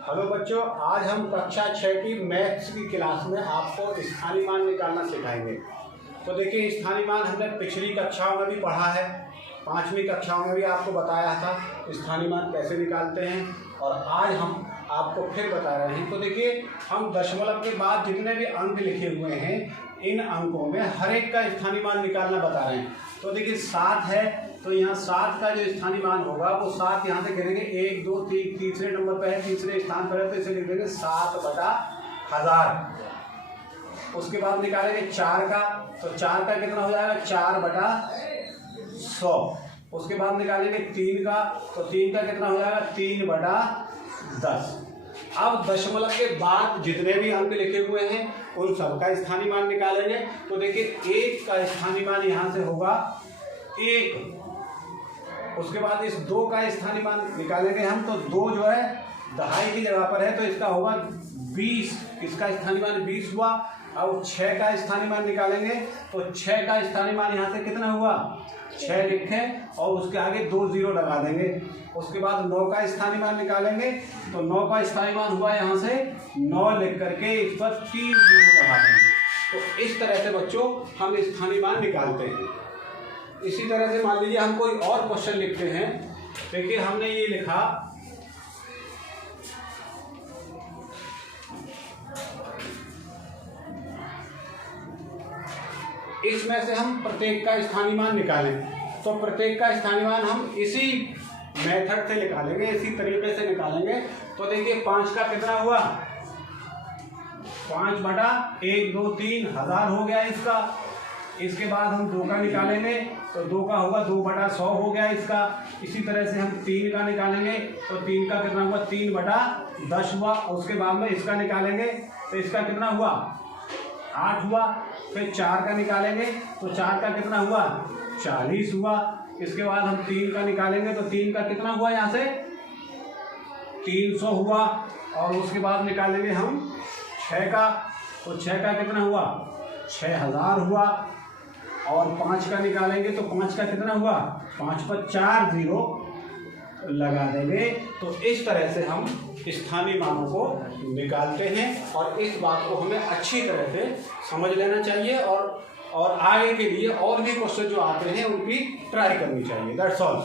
Hello बच्चों, आज हम कक्षा 6 की मैथ्स की क्लास में आपको स्थानीय मान निकालना सिखाएंगे। तो देखिए, स्थानीय मान हमने पिछली कक्षाओं में भी पढ़ा है, 5वीं कक्षाओं में भी आपको बताया था स्थानीय मान कैसे निकालते हैं, और आज हम आपको फिर बता रहे हैं। तो देखिए, हम दशमलव के बाद जितने भी अंक लिखे हुए हैं, इन अंकों में हर एक का स्थानीय मान निकालना बता रहे हैं। तो देखिए 7 है, तो यहाँ 7 का जो स्थानीय मान होगा वो 7 यहाँ से गिरेंगे, 1 2 3 तीसरे नंबर पर है, तीसरे स्थान पर है, तो इसे लिख देंगे 7/1000। उसके बाद निकालेंगे 4 का, तो 4 का कितना हो जाएगा, 4/100। उसके बाद निकालेंगे 3 का, तो 3 का कितना हो जाएगा, 3/10। अब दशमलव के बाद जितने भी अंक लिखे हुए हैं उन सबका स्थानीय मान निकालेंगे। तो देखिए 1 का स्थानीय मान यहाँ से होगा 1। उसके बाद इस 2 का स्थानीय मान निकालेंगे हम, तो 2 जो है दहाई की जगह पर है, तो इसका होगा 20। इसका स्थानीय मान 20 हुआ। अब 6 का स्थानीय मान निकालेंगे, तो 6 का स्थानीय मान यहाँ से कितना हुआ, 6 लिखें और उसके आगे 2 0 लगा देंगे। उसके बाद 9 का स्थानीय मान निकालेंगे, तो 9 का स्थानीय मान हुआ यहाँ से 9 लिख करके इस पर 3 0 लगा देंगे। तो इस तरह से बच्चों हम स्थानीय मान निकालते हैं। इसी तरह से मान लीजिए हम कोई और क्वेश्चन लिखते हैं। देखिए हमने ये लिखा, इसमें से हम प्रत्येक का स्थानीय मान निकालें। तो प्रत्येक का स्थानीय मान हम इसी मेथड से निकालेंगे, इसी तरीके से निकालेंगे। तो देखिए 5 का कितना हुआ, 5/1 2 3 1000 हो गया इसका। इसके बाद हम 2 का निकालेंगे, तो 2 का होगा 2/100 हो गया इसका। इसी तरह से हम 3 का निकालेंगे, तो 3 का कितना हुआ, 3/10 हुआ। उसके बाद में इसका निकालेंगे, तो इसका कितना हुआ, 8 हुआ। फिर 4 का निकालेंगे, तो 4 का कितना हुआ, 40 हुआ। इसके बाद हम 3 का निकालेंगे, तो 3 का कितना हुआ, यहाँ से 300 हुआ। और उसके बाद निकालेंगे हम 6 का, तो 6 का कितना हुआ, 6000 हुआ। और 5 का निकालेंगे, तो 5 का कितना हुआ, 5 पर 4 0 लगा देंगे। तो इस तरह से हम स्थानीय मानों को निकालते हैं, और इस बात को हमें अच्छी तरह से समझ लेना चाहिए, और आगे के लिए और भी क्वेश्चन जो आते हैं उनकी ट्राई करनी चाहिए। That's all.